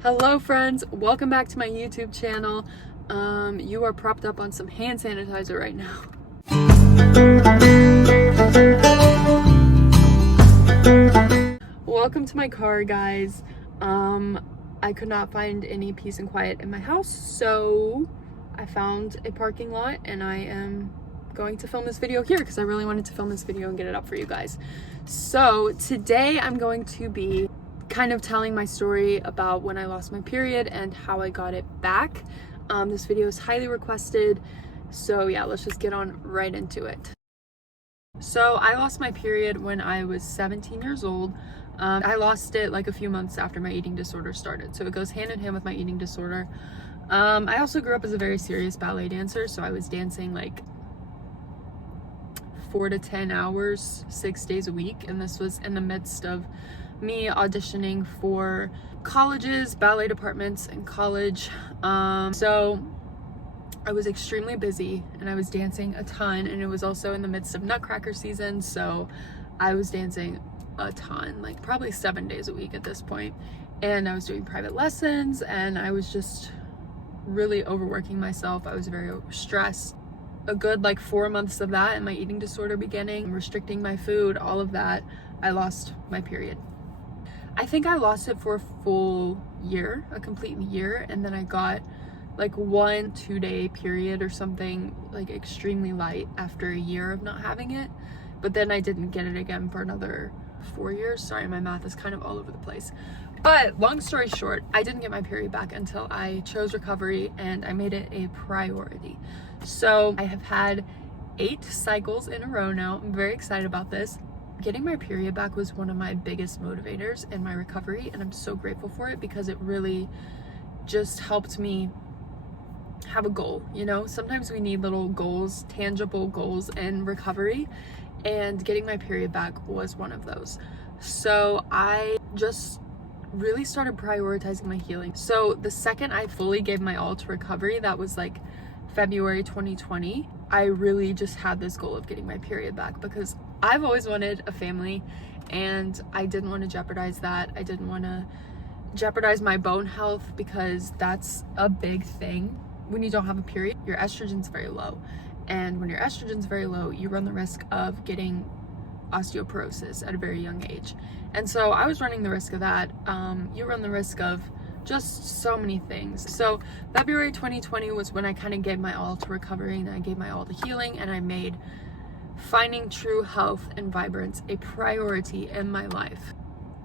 Hello friends, welcome back to my YouTube channel. You are propped up on some hand sanitizer right now. Welcome to my car, guys. I could not find any peace and quiet in my house, so I found a parking lot and I am going to film this video here because I really wanted to film this video and get it up for you guys. So today I'm going to be kind of telling my story about when I lost my period and how I got it back. This video is highly requested, so yeah, let's just get on right into it. So I lost my period when I was 17 years old. I lost it like a few months after my eating disorder started, so it goes hand in hand with my eating disorder. I also grew up as a very serious ballet dancer, so I was dancing like 4 to 10 hours, 6 days a week, and this was in the midst of me auditioning for colleges, ballet departments in college. So I was extremely busy and I was dancing a ton, and it was also in the midst of Nutcracker season, so I was dancing a ton, like probably 7 days a week at this point. And I was doing private lessons and I was just really overworking myself. I was very stressed. A good like 4 months of that and my eating disorder beginning, restricting my food, all of that, I lost my period. I think I lost it for a full year, a complete year, and then I got like 1-2 day period or something, like extremely light after a year of not having it. But then I didn't get it again for another 4 years. Sorry, my math is kind of all over the place. But long story short, I didn't get my period back until I chose recovery and I made it a priority. So I have had 8 cycles in a row now. I'm very excited about this. Getting my period back was one of my biggest motivators in my recovery, and I'm so grateful for it because it really just helped me have a goal. You know, sometimes we need little goals, tangible goals in recovery, and getting my period back was one of those. So I just really started prioritizing my healing. So the second I fully gave my all to recovery, that was like February 2020, I really just had this goal of getting my period back because I've always wanted a family and I didn't want to jeopardize that. I didn't want to jeopardize my bone health because that's a big thing. When you don't have a period, your estrogen's very low. And when your estrogen's very low, you run the risk of getting osteoporosis at a very young age. And so I was running the risk of that. You run the risk of just so many things. So February 2020 was when I kind of gave my all to recovery and I gave my all to healing, and I made finding true health and vibrance a priority in my life.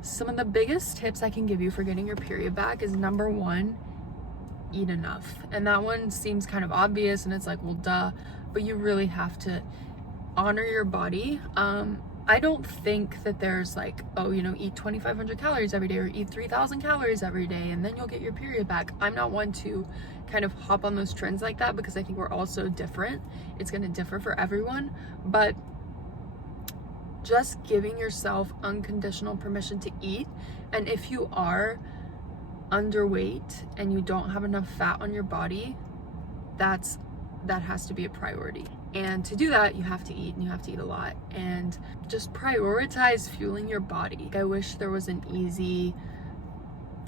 Some of the biggest tips I can give you for getting your period back is number 1, eat enough. And that one seems kind of obvious and it's like, well, duh, but you really have to honor your body. I don't think that there's like, oh, you know, eat 2,500 calories every day or eat 3,000 calories every day and then you'll get your period back. I'm not one to kind of hop on those trends like that because I think we're all so different. It's going to differ for everyone, but just giving yourself unconditional permission to eat. And if you are underweight and you don't have enough fat on your body, that has to be a priority. And to do that, you have to eat, and you have to eat a lot, and just prioritize fueling your body. I wish there was an easy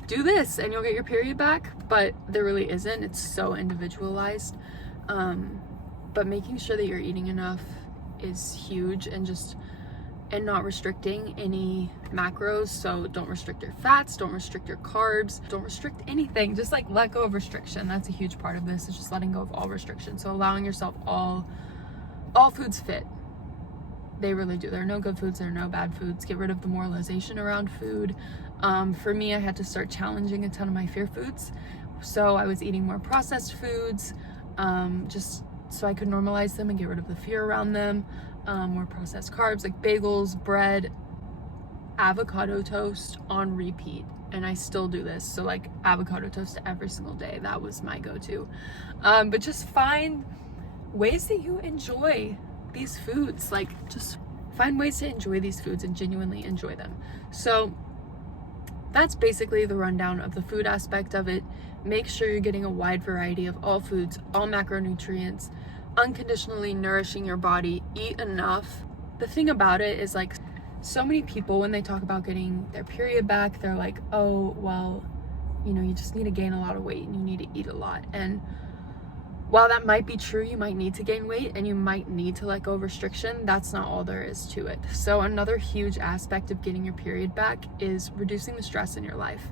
do this and you'll get your period back, but there really isn't. It's so individualized. But making sure that you're eating enough is huge, and not restricting any macros. So don't restrict your fats, don't restrict your carbs, don't restrict anything. Just like let go of restriction. That's a huge part of this, is just letting go of all restriction. So allowing yourself all foods fit. They really do. There are no good foods, there are no bad foods. Get rid of the moralization around food. For me, I had to start challenging a ton of my fear foods. So I was eating more processed foods, just so I could normalize them and get rid of the fear around them. More processed carbs like bagels, bread, avocado toast on repeat. And I still do this. So like avocado toast every single day. That was my go-to. But just find ways that you enjoy these foods. Like just find ways to enjoy these foods and genuinely enjoy them. So that's basically the rundown of the food aspect of it. Make sure you're getting a wide variety of all foods, all macronutrients, unconditionally nourishing your body. Eat enough. The thing about it is, like, so many people, when they talk about getting their period back, they're like, oh, well, you know, you just need to gain a lot of weight and you need to eat a lot. And while that might be true, you might need to gain weight and you might need to let go of restriction, that's not all there is to it. So another huge aspect of getting your period back is reducing the stress in your life.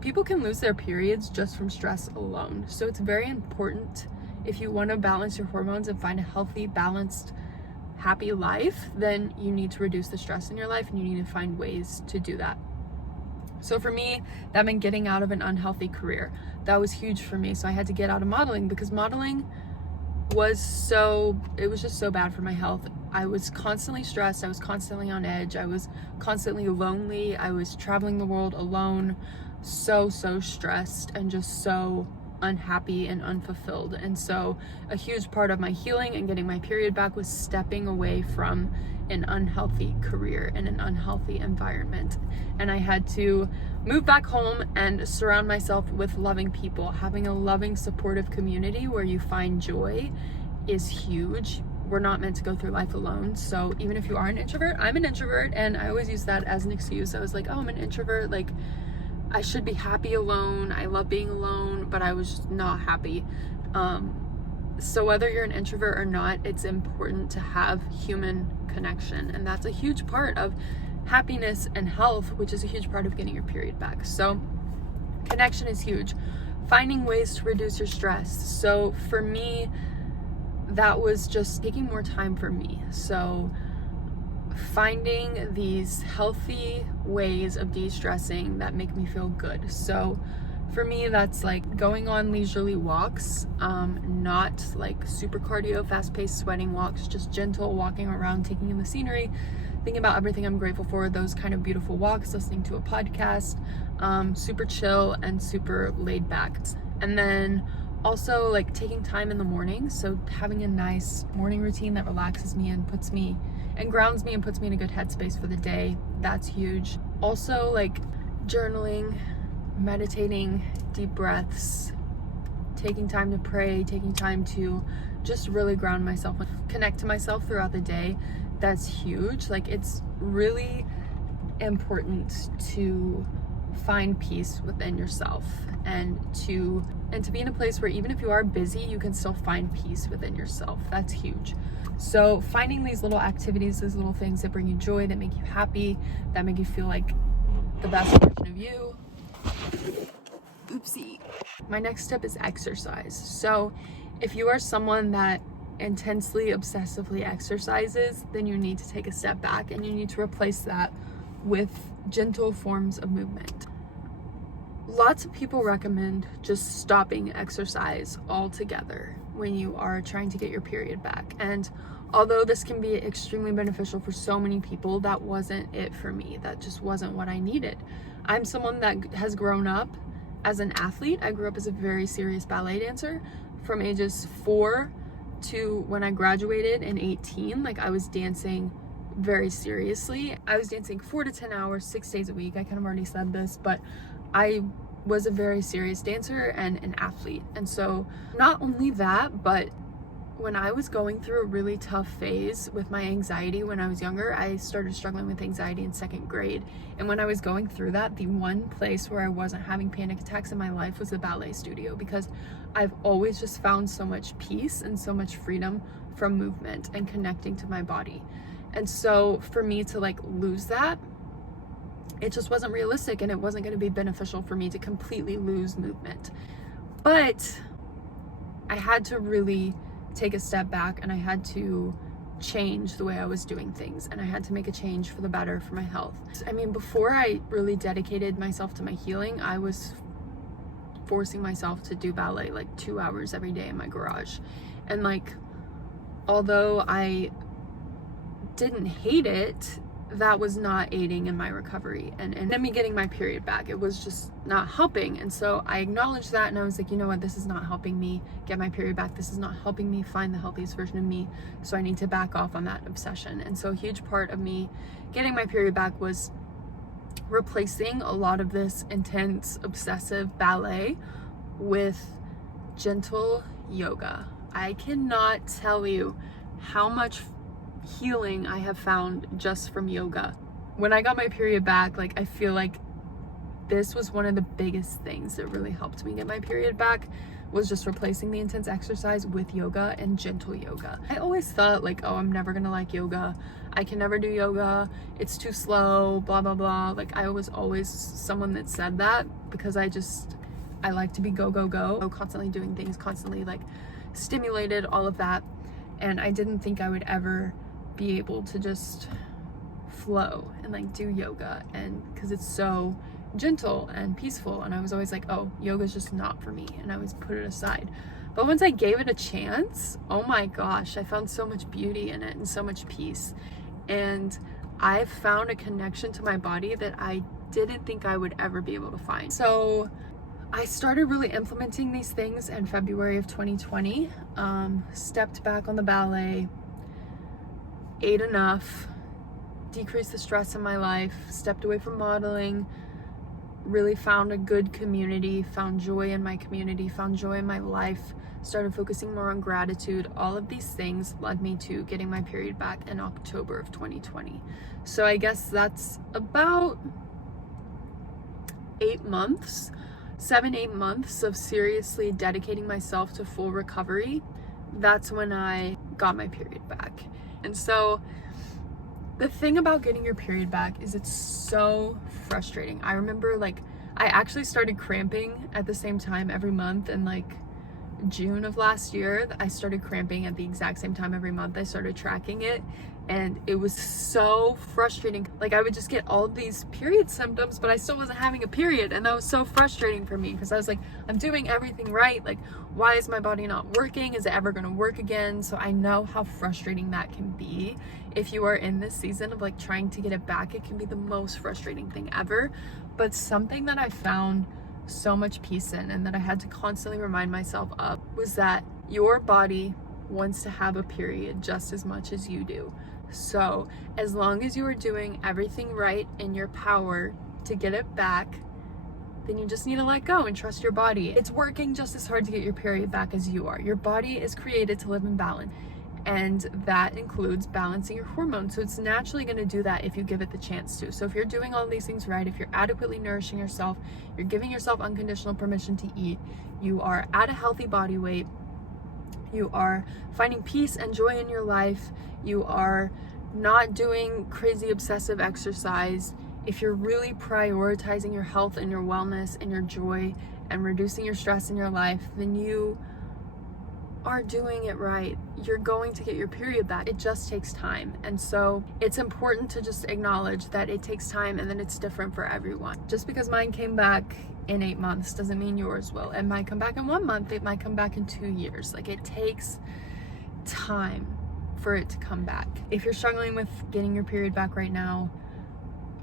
People can lose their periods just from stress alone. So it's very important, if you want to balance your hormones and find a healthy, balanced, happy life, then you need to reduce the stress in your life and you need to find ways to do that. So for me, that meant getting out of an unhealthy career. That was huge for me. So I had to get out of modeling because modeling was just so bad for my health. I was constantly stressed. I was constantly on edge. I was constantly lonely. I was traveling the world alone, so stressed and just so unhappy and unfulfilled. And so a huge part of my healing and getting my period back was stepping away from an unhealthy career and an unhealthy environment. And I had to move back home and surround myself with loving people. Having a loving, supportive community where you find joy is huge. We're not meant to go through life alone. So even if you are an introvert, I'm an introvert, and I always use that as an excuse. I was like, oh, I'm an introvert, like I should be happy alone. I love being alone, but I was just not happy. So whether you're an introvert or not, it's important to have human connection. And that's a huge part of happiness and health, which is a huge part of getting your period back. So connection is huge. Finding ways to reduce your stress. So for me, that was just taking more time for me. So finding these healthy ways of de-stressing that make me feel good. So for me, that's like going on leisurely walks, not like super cardio, fast-paced sweating walks, just gentle walking around, taking in the scenery, thinking about everything I'm grateful for, those kind of beautiful walks, listening to a podcast, super chill and super laid back. And then also like taking time in the morning, so having a nice morning routine that relaxes me and puts me and grounds me and puts me in a good headspace for the day. That's huge. Also like journaling, meditating, deep breaths, taking time to pray, taking time to just really ground myself, connect to myself throughout the day. That's huge. Like it's really important to find peace within yourself and to be in a place where even if you are busy, you can still find peace within yourself. That's huge. So finding these little activities, these little things that bring you joy, that make you happy, that make you feel like the best version of you. Oopsie. My next step is exercise. So if you are someone that intensely, obsessively exercises, then you need to take a step back and you need to replace that with gentle forms of movement. Lots of people recommend just stopping exercise altogether when you are trying to get your period back. And although this can be extremely beneficial for so many people, that wasn't it for me. That just wasn't what I needed. I'm someone that has grown up as an athlete. I grew up as a very serious ballet dancer from ages 4 to when I graduated in 18. Like I was dancing very seriously. I was dancing 4 to 10 hours, 6 days a week. I kind of already said this, but I was a very serious dancer and an athlete. And so not only that, but when I was going through a really tough phase with my anxiety when I was younger, I started struggling with anxiety in 2nd grade. And when I was going through that, the one place where I wasn't having panic attacks in my life was the ballet studio, because I've always just found so much peace and so much freedom from movement and connecting to my body. And so for me to like lose that, it just wasn't realistic, and it wasn't going to be beneficial for me to completely lose movement. But I had to really take a step back, and I had to change the way I was doing things, and I had to make a change for the better for my health. I mean, before I really dedicated myself to my healing, I was forcing myself to do ballet like 2 hours every day in my garage. And like, although I didn't hate it, that was not aiding in my recovery and me getting my period back. It was just not helping. And so I acknowledged that, and I was like, you know what, this is not helping me get my period back. This is not helping me find the healthiest version of me. So I need to back off on that obsession. And so a huge part of me getting my period back was replacing a lot of this intense, obsessive ballet with gentle yoga. I cannot tell you how much healing I have found just from yoga. When I got my period back, like I feel like this was one of the biggest things that really helped me get my period back, was just replacing the intense exercise with yoga and gentle yoga. I always thought like, oh, I'm never gonna like yoga. I can never do yoga. It's too slow, blah, blah, blah. Like I was always someone that said that because I like to be go, go, go, constantly doing things, constantly like stimulated, all of that. And I didn't think I would ever be able to just flow and like do yoga, and because it's so gentle and peaceful, and I was always like, oh, yoga's just not for me, and I always put it aside. But once I gave it a chance, oh my gosh, I found so much beauty in it and so much peace, and I've found a connection to my body that I didn't think I would ever be able to find. So I started really implementing these things in February of 2020. Stepped back on the ballet, ate enough, decreased the stress in my life, stepped away from modeling, really found a good community, found joy in my community, found joy in my life, started focusing more on gratitude. All of these things led me to getting my period back in October of 2020. So I guess that's about 8 months, 7-8 months of seriously dedicating myself to full recovery. That's when I got my period back. And so the thing about getting your period back is it's so frustrating. I remember like I actually started cramping at the same time every month, and like June of last year I started cramping at the exact same time every month. I started tracking it, and it was so frustrating. Like I would just get all of these period symptoms, but I still wasn't having a period, and that was so frustrating for me because I was like, I'm doing everything right, like why is my body not working? Is it ever going to work again? So I know how frustrating that can be. If you are in this season of like trying to get it back, it can be the most frustrating thing ever. But something that I found so much peace in, and that I had to constantly remind myself of, was that your body wants to have a period just as much as you do. So as long as you are doing everything right in your power to get it back, then you just need to let go and trust your body. It's working just as hard to get your period back as you are. Your body is created to live in balance, and that includes balancing your hormones. So it's naturally going to do that if you give it the chance to. So if you're doing all these things right, if you're adequately nourishing yourself, you're giving yourself unconditional permission to eat, you are at a healthy body weight, you are finding peace and joy in your life, you are not doing crazy obsessive exercise, if you're really prioritizing your health and your wellness and your joy and reducing your stress in your life, then you are doing it right. You're going to get your period back. It just takes time. And so it's important to just acknowledge that it takes time, and then it's different for everyone. Just because mine came back in 8 months doesn't mean yours will. It might come back in 1 month. It might come back in 2 years. Like it takes time for it to come back. If you're struggling with getting your period back right now,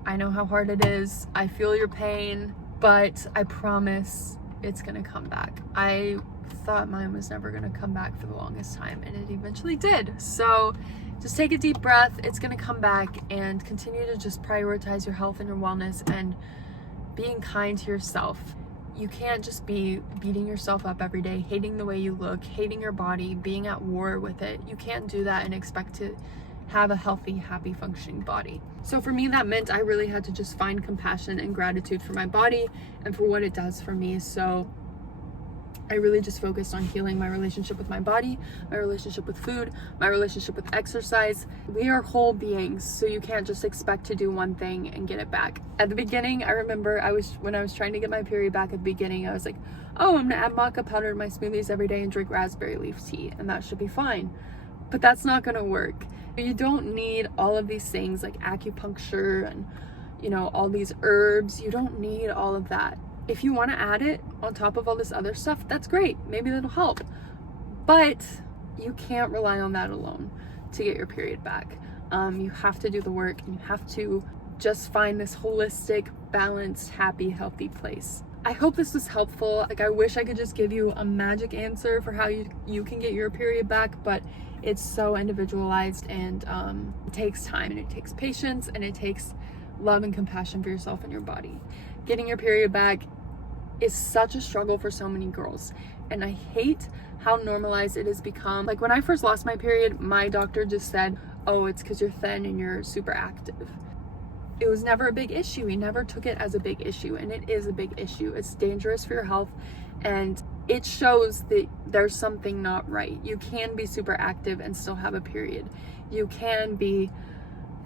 I know how hard it is. I feel your pain, but I promise it's gonna come back. I thought mine was never gonna come back for the longest time, and it eventually did. So just take a deep breath. It's gonna come back, and continue to just prioritize your health and your wellness and being kind to yourself. You can't just be beating yourself up every day, hating the way you look, hating your body, being at war with it. You can't do that and expect to have a healthy, happy, functioning body. So for me, that meant I really had to just find compassion and gratitude for my body and for what it does for me. So I really just focused on healing my relationship with my body, my relationship with food, my relationship with exercise. We are whole beings, so you can't just expect to do one thing and get it back. At the beginning, I remember when I was trying to get my period back at the beginning, I was like, oh, I'm gonna add maca powder to my smoothies every day and drink raspberry leaf tea, and that should be fine. But that's not gonna work. You don't need all of these things like acupuncture and, all these herbs. You don't need all of that. If you want to add it on top of all this other stuff, that's great. Maybe that'll help. But you can't rely on that alone to get your period back. You have to do the work, and you have to just find this holistic, balanced, happy, healthy place. I hope this was helpful. Like, I wish I could just give you a magic answer for how you can get your period back, but it's so individualized, and it takes time, and it takes patience, and it takes love and compassion for yourself and your body. Getting your period back is such a struggle for so many girls, and I hate how normalized it has become. Like, when I first lost my period, my doctor just said, oh, it's because you're thin and you're super active. it was never a big issue. We never took it as a big issue, and it is a big issue. It's dangerous for your health, and it shows that there's something not right. You can be super active and still have a period. You can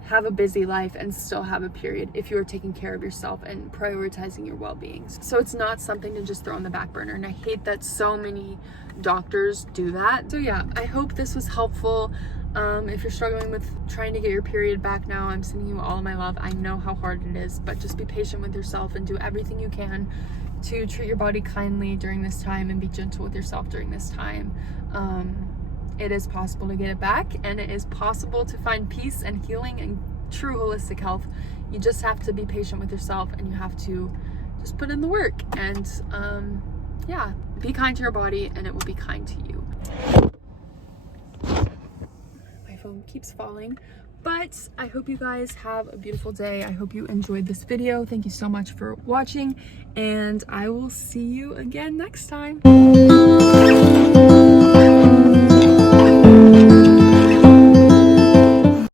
have a busy life and still have a period if you are taking care of yourself and prioritizing your well-being. So it's not something to just throw on the back burner, and I hate that so many doctors do that. So yeah, I hope this was helpful. If you're struggling with trying to get your period back now, I'm sending you all of my love. I know how hard it is, but just be patient with yourself and do everything you can to treat your body kindly during this time and be gentle with yourself during this time. It is possible to get it back, and it is possible to find peace and healing and true holistic health. You just have to be patient with yourself, and you have to just put in the work, and yeah, be kind to your body and it will be kind to you. My phone keeps falling, but I hope you guys have a beautiful day. I hope you enjoyed this video. Thank you so much for watching, and I will see you again next time.